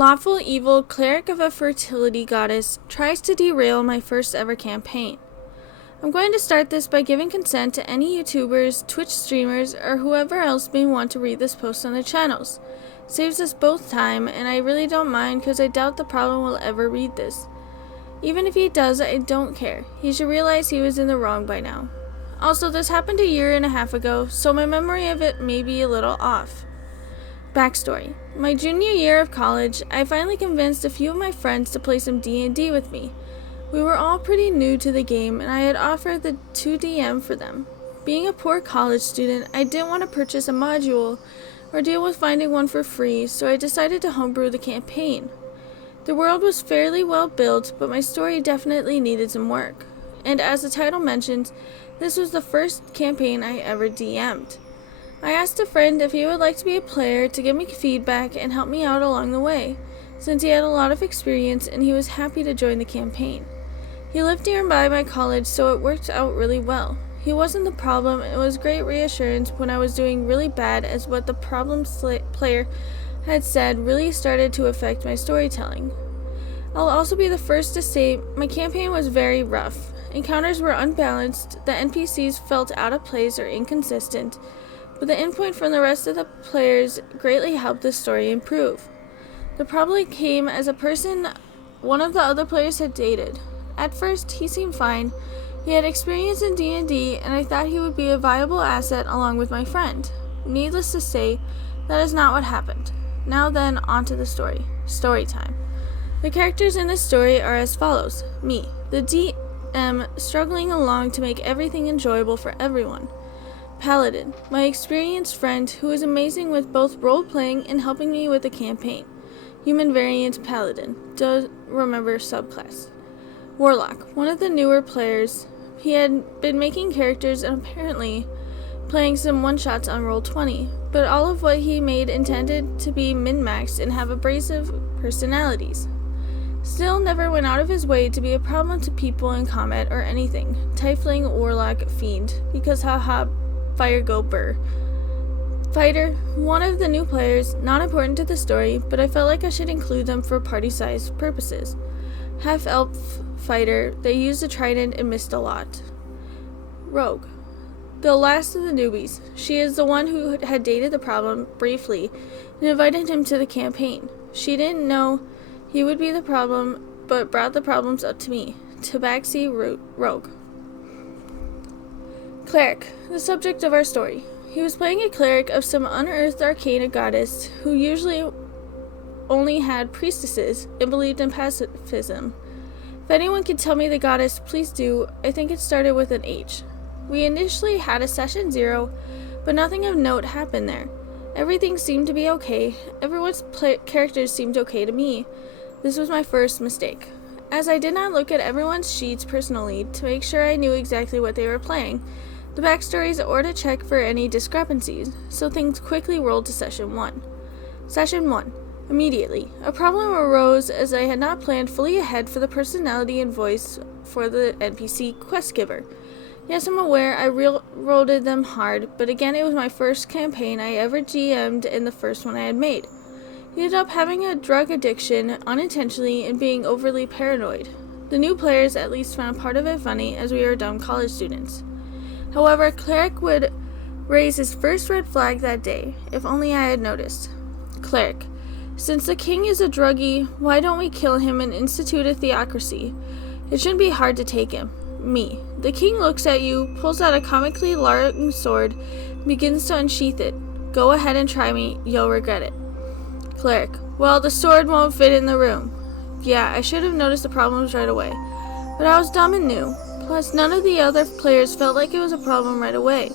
Lawful Evil, Cleric of a Fertility Goddess, tries to derail my first ever campaign. I'm going to start this by giving consent to any YouTubers, Twitch streamers, or whoever else may want to read this post on their channels. Saves us both time, and I really don't mind because I doubt the problem will ever read this. Even if he does, I don't care. He should realize he was in the wrong by now. Also, this happened a year and a half ago, so my memory of it may be a little off. Backstory. My junior year of college, I finally convinced a few of my friends to play some D&D with me. We were all pretty new to the game, and I had offered the 2DM for them. Being a poor college student, I didn't want to purchase a module or deal with finding one for free, so I decided to homebrew the campaign. The world was fairly well built, but my story definitely needed some work. And as the title mentions, this was the first campaign I ever DM'd. I asked a friend if he would like to be a player to give me feedback and help me out along the way, since he had a lot of experience and he was happy to join the campaign. He lived nearby my college, so it worked out really well. He wasn't the problem, and it was great reassurance when I was doing really bad, as what the problem player had said really started to affect my storytelling. I'll also be the first to say my campaign was very rough. Encounters were unbalanced, the NPCs felt out of place or inconsistent, but the input from the rest of the players greatly helped the story improve. The problem came as a person one of the other players had dated. At first, he seemed fine. He had experience in D&D, and I thought he would be a viable asset along with my friend. Needless to say, that is not what happened. Now then, on to the story. Story time. The characters in this story are as follows. Me, the DM, struggling along to make everything enjoyable for everyone. Paladin, my experienced friend who is amazing with both role-playing and helping me with the campaign. Human variant Paladin. Don't remember subclass. Warlock, one of the newer players. He had been making characters and apparently playing some one-shots on Roll20, but all of what he made intended to be min-maxed and have abrasive personalities. Still never went out of his way to be a problem to people in combat or anything. Tiefling, Warlock, Fiend, because haha, fire go burr. Fighter, one of the new players, not important to the story, but I felt like I should include them for party-size purposes. Half-elf fighter, they used a trident and missed a lot. Rogue, the last of the newbies. She is the one who had dated the problem briefly and invited him to the campaign. She didn't know he would be the problem, but brought the problems up to me. Tabaxi Rogue. Cleric, the subject of our story. He was playing a cleric of some unearthed arcana goddess who usually only had priestesses and believed in pacifism. If anyone can tell me the goddess, please do. I think it started with an H. We initially had a session 0, but nothing of note happened there. Everything seemed to be okay. Everyone's characters seemed okay to me. This was my first mistake, as I did not look at everyone's sheets personally to make sure I knew exactly what they were playing, the backstories, or to check for any discrepancies, so things quickly rolled to Session 1. Session 1. Immediately, a problem arose as I had not planned fully ahead for the personality and voice for the NPC quest giver. Yes, I'm aware I railroaded them hard, but again it was my first campaign I ever GM'd and the first one I had made. He ended up having a drug addiction unintentionally and being overly paranoid. The new players at least found part of it funny, as we were dumb college students. However, Cleric would raise his first red flag that day, if only I had noticed. Cleric, since the king is a druggie, why don't we kill him and institute a theocracy? It shouldn't be hard to take him. Me, the king looks at you, pulls out a comically long sword, and begins to unsheath it. Go ahead and try me, you'll regret it. Cleric, well, the sword won't fit in the room. Yeah, I should have noticed the problems right away, but I was dumb and new. Plus, none of the other players felt like it was a problem right away.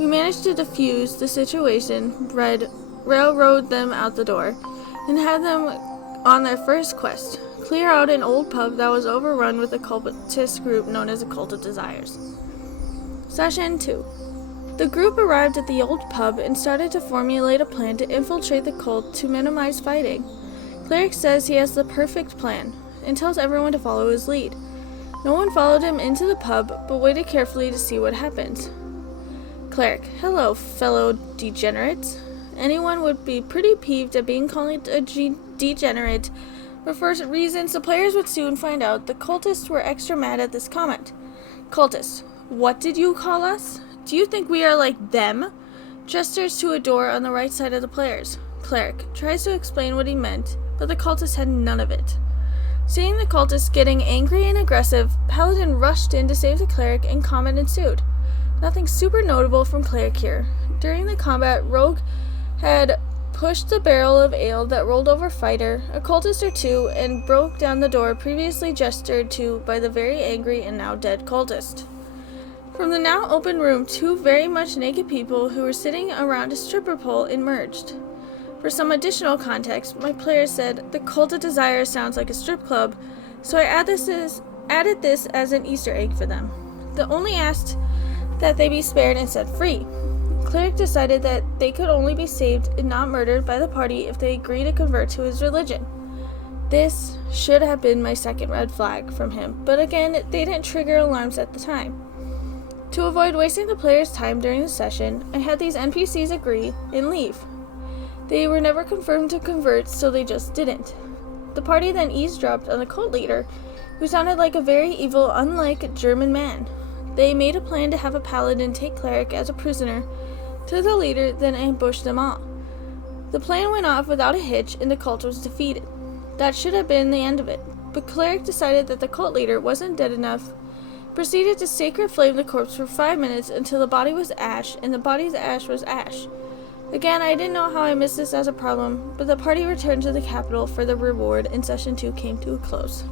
We managed to defuse the situation, railroad them out the door, and had them on their first quest, clear out an old pub that was overrun with a cultist group known as the Cult of Desires. Session 2. The group arrived at the old pub and started to formulate a plan to infiltrate the cult to minimize fighting. Cleric says he has the perfect plan, and tells everyone to follow his lead. No one followed him into the pub, but waited carefully to see what happens. Cleric, hello, fellow degenerates. Anyone would be pretty peeved at being called a degenerate, but for reasons the players would soon find out, the cultists were extra mad at this comment. Cultist, what did you call us? Do you think we are like them? Gestures to a door on the right side of the players. Cleric tries to explain what he meant, but the cultist had none of it. Seeing the cultist getting angry and aggressive, Paladin rushed in to save the cleric and combat ensued. Nothing super notable from Cleric here. During the combat, Rogue had pushed the barrel of ale that rolled over Fighter, a cultist or two, and broke down the door previously gestured to by the very angry and now dead cultist. From the now open room, two very much naked people who were sitting around a stripper pole emerged. For some additional context, my player said, "The Cult of Desire sounds like a strip club," so I added this as an Easter egg for them. The only asked that they be spared and set free. Cleric decided that they could only be saved and not murdered by the party if they agree to convert to his religion. This should have been my second red flag from him, but again, they didn't trigger alarms at the time. To avoid wasting the player's time during the session, I had these NPCs agree and leave. They were never confirmed to convert, so they just didn't. The party then eavesdropped on the cult leader, who sounded like a very evil, unlike German man. They made a plan to have a paladin take Cleric as a prisoner to the leader, then ambush them all. The plan went off without a hitch, and the cult was defeated. That should have been the end of it, but Cleric decided that the cult leader wasn't dead enough, proceeded to sacred flame the corpse for 5 minutes until the body was ash, and the body's ash was ash. Again, I didn't know how I missed this as a problem, but the party returned to the capital for the reward, and Session 2 came to a close.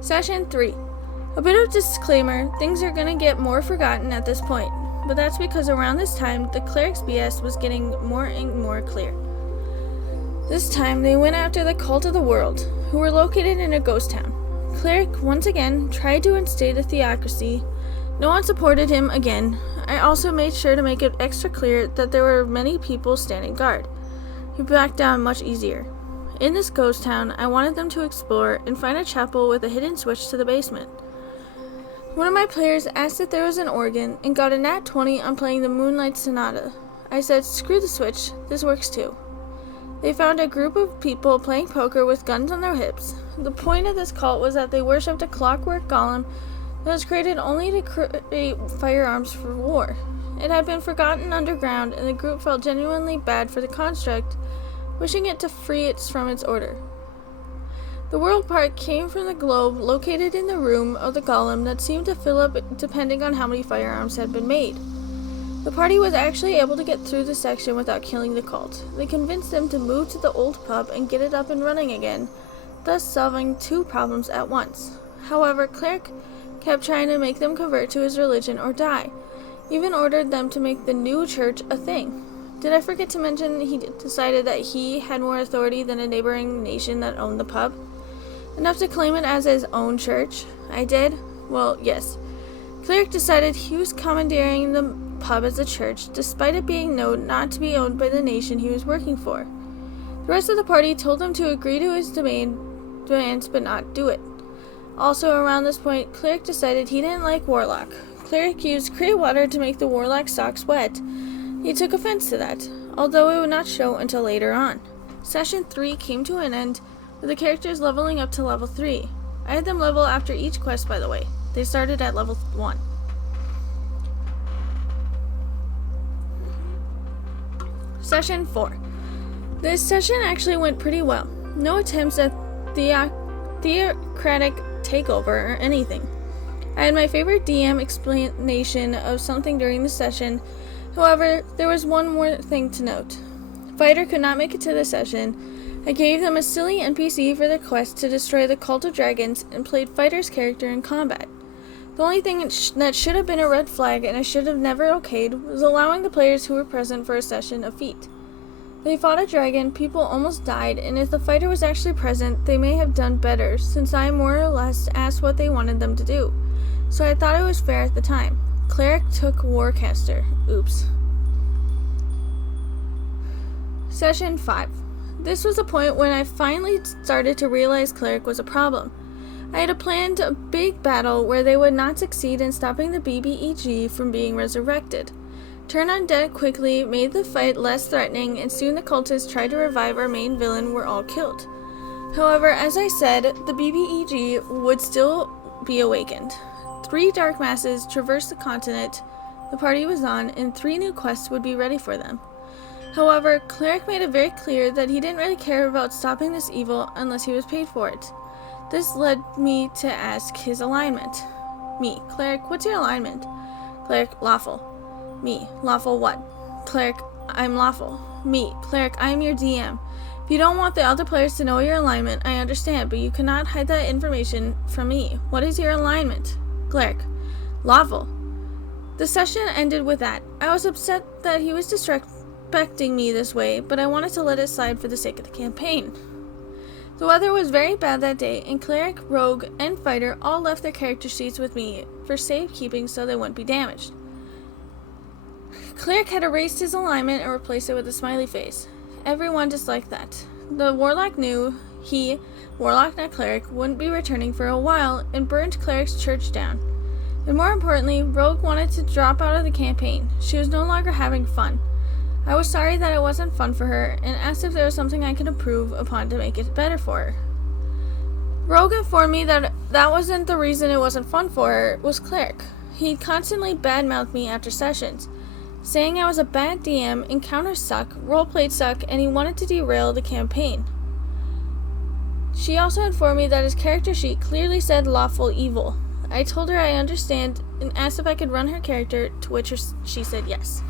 Session 3. A bit of disclaimer, things are gonna get more forgotten at this point, but that's because around this time, the Cleric's BS was getting more and more clear. This time, they went after the Cult of the World, who were located in a ghost town. Cleric, once again, tried to instate a theocracy. No one supported him again. I also made sure to make it extra clear that there were many people standing guard. He backed down much easier. In this ghost town, I wanted them to explore and find a chapel with a hidden switch to the basement. One of my players asked if there was an organ and got a nat 20 on playing the Moonlight Sonata. I said, screw the switch, this works too. They found a group of people playing poker with guns on their hips. The point of this cult was that they worshipped a clockwork golem that was created only to create firearms for war. It had been forgotten underground, and the group felt genuinely bad for the construct, wishing it to free it from its order. The world part came from the globe located in the room of the golem that seemed to fill up depending on how many firearms had been made. The party was actually able to get through the section without killing the cult. They convinced them to move to the old pub and get it up and running again, thus solving two problems at once. However, Cleric kept trying to make them convert to his religion or die, even ordered them to make the new church a thing. Did I forget to mention he decided that he had more authority than a neighboring nation that owned the pub? Enough to claim it as his own church? I did? Well, yes. Cleric decided he was commandeering the pub as a church, despite it being known not to be owned by the nation he was working for. The rest of the party told him to agree to his demands but not do it. Also, around this point, Cleric decided he didn't like Warlock. Cleric used Crate Water to make the Warlock's socks wet. He took offense to that, although it would not show until later on. Session 3 came to an end with the characters leveling up to level 3. I had them level after each quest, by the way. They started at level 1. Session 4. This session actually went pretty well. No attempts at theocratic takeover or anything. I had my favorite DM explanation of something during the session. However, there was one more thing to note. Fighter could not make it to the session. I gave them a silly NPC for the quest to destroy the Cult of Dragons and played Fighter's character in combat. The only thing that should have been a red flag and I should have never okayed was allowing the players who were present for a session a feat. They fought a dragon, people almost died, and if the fighter was actually present, they may have done better, since I more or less asked what they wanted them to do. So I thought it was fair at the time. Cleric took Warcaster. Oops. Session 5. This was the point when I finally started to realize Cleric was a problem. I had planned a big battle where they would not succeed in stopping the BBEG from being resurrected. turned undead quickly, made the fight less threatening, and soon the cultists tried to revive our main villain were all killed. However, as I said, the BBEG would still be awakened. 3 dark masses traversed the continent the party was on, and 3 new quests would be ready for them. However, Cleric made it very clear that he didn't really care about stopping this evil unless he was paid for it. This led me to ask his alignment. Me, Cleric, what's your alignment? Cleric, lawful. Me, lawful what? Cleric, I'm lawful. Me, Cleric, I am your DM. If you don't want the other players to know your alignment, I understand, but you cannot hide that information from me. What is your alignment? Cleric, lawful. The session ended with that. I was upset that he was disrespecting me this way, but I wanted to let it slide for the sake of the campaign. The weather was very bad that day, and Cleric, Rogue, and Fighter all left their character sheets with me for safekeeping so they wouldn't be damaged. Cleric had erased his alignment and replaced it with a smiley face. Everyone disliked that. The Warlock knew he, Warlock not Cleric, wouldn't be returning for a while and burned Cleric's church down. And more importantly, Rogue wanted to drop out of the campaign. She was no longer having fun. I was sorry that it wasn't fun for her and asked if there was something I could improve upon to make it better for her. Rogue informed me that that wasn't the reason it wasn't fun for her, was Cleric. He'd constantly badmouthed me after sessions, saying I was a bad DM, encounters suck, roleplayed suck, and he wanted to derail the campaign. She also informed me that his character sheet clearly said Lawful Evil. I told her I understand and asked if I could run her character, to which she said yes.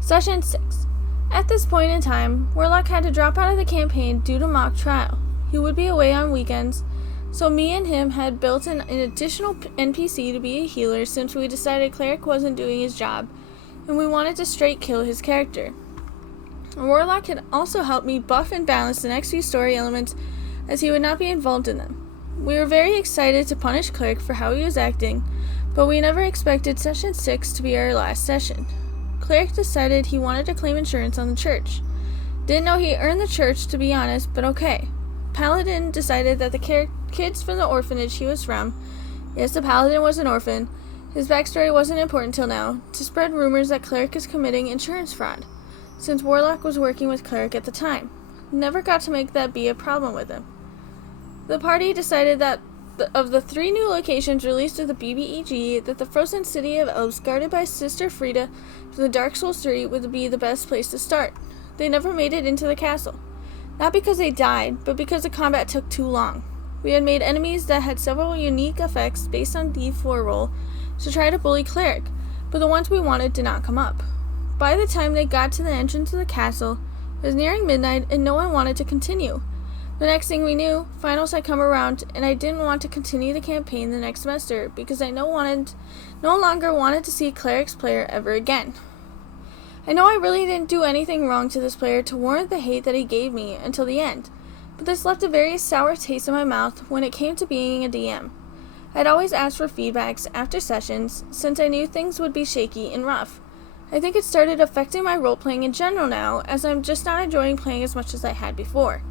Session 6. At this point in time, Warlock had to drop out of the campaign due to mock trial. He would be away on weekends, so me and him had built an additional NPC to be a healer since we decided Cleric wasn't doing his job, and we wanted to straight kill his character. Warlock had also helped me buff and balance the next few story elements as he would not be involved in them. We were very excited to punish Cleric for how he was acting, but we never expected Session 6 to be our last session. Cleric decided he wanted to claim insurance on the church. Didn't know he earned the church, to be honest, but okay. Paladin decided that the kids from the orphanage he was from, yes, the Paladin was an orphan, his backstory wasn't important till now, to spread rumors that Cleric is committing insurance fraud, since Warlock was working with Cleric at the time. Never got to make that be a problem with him. The party decided that of the 3 new locations released with the BBEG, that the frozen city of Elves guarded by Sister Frida from the Dark Souls 3 would be the best place to start. They never made it into the castle. Not because they died, but because the combat took too long. We had made enemies that had several unique effects based on D4 roll to try to bully Cleric, but the ones we wanted did not come up. By the time they got to the entrance of the castle, it was nearing midnight and no one wanted to continue. The next thing we knew, finals had come around, and I didn't want to continue the campaign the next semester because I no longer wanted to see Cleric's player ever again. I know I really didn't do anything wrong to this player to warrant the hate that he gave me until the end, but this left a very sour taste in my mouth when it came to being a DM. I'd always asked for feedbacks after sessions since I knew things would be shaky and rough. I think it started affecting my role-playing in general now, as I'm just not enjoying playing as much as I had before.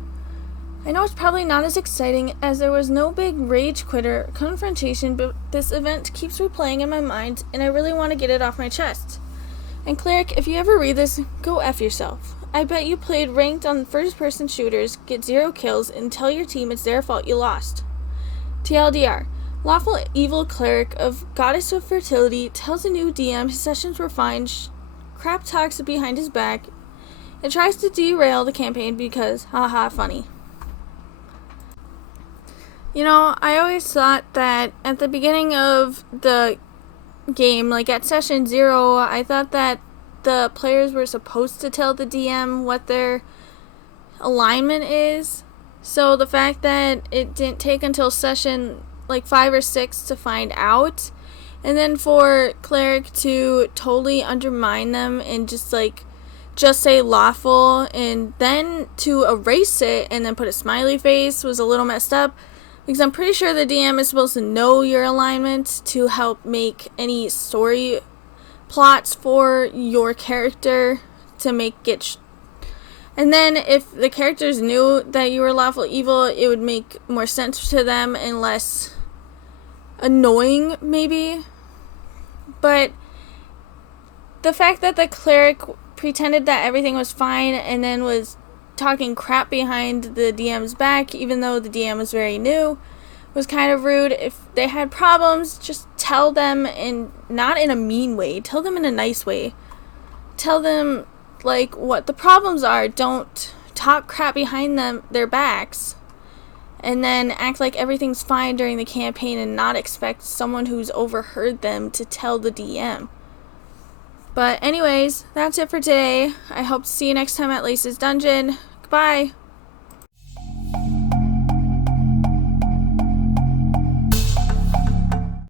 I know it's probably not as exciting as there was no big rage quitter confrontation, but this event keeps replaying in my mind and I really want to get it off my chest. And Cleric, if you ever read this, go F yourself. I bet you played ranked on first-person shooters, get 0 kills, and tell your team it's their fault you lost. TLDR, Lawful Evil Cleric of Goddess of Fertility tells a new DM his sessions were fine, crap talks behind his back, and tries to derail the campaign because, haha, funny. You know, I always thought that at the beginning of the game, like at session 0, I thought that the players were supposed to tell the DM what their alignment is. So the fact that it didn't take until session like 5 or 6 to find out, and then for Cleric to totally undermine them and just say lawful and then to erase it and then put a smiley face was a little messed up. Because I'm pretty sure the DM is supposed to know your alignment to help make any story plots for your character to make it. And then if the characters knew that you were lawful evil, it would make more sense to them and less annoying, maybe. But the fact that the cleric pretended that everything was fine and then was talking crap behind the DM's back, even though the DM was very new, was kind of rude. If they had problems, just tell them, and not in a mean way. Tell them in a nice way. Tell them, like, what the problems are. Don't talk crap behind their backs, and then act like everything's fine during the campaign and not expect someone who's overheard them to tell the DM. But anyways, that's it for today. I hope to see you next time at Lace's Dungeon. Goodbye!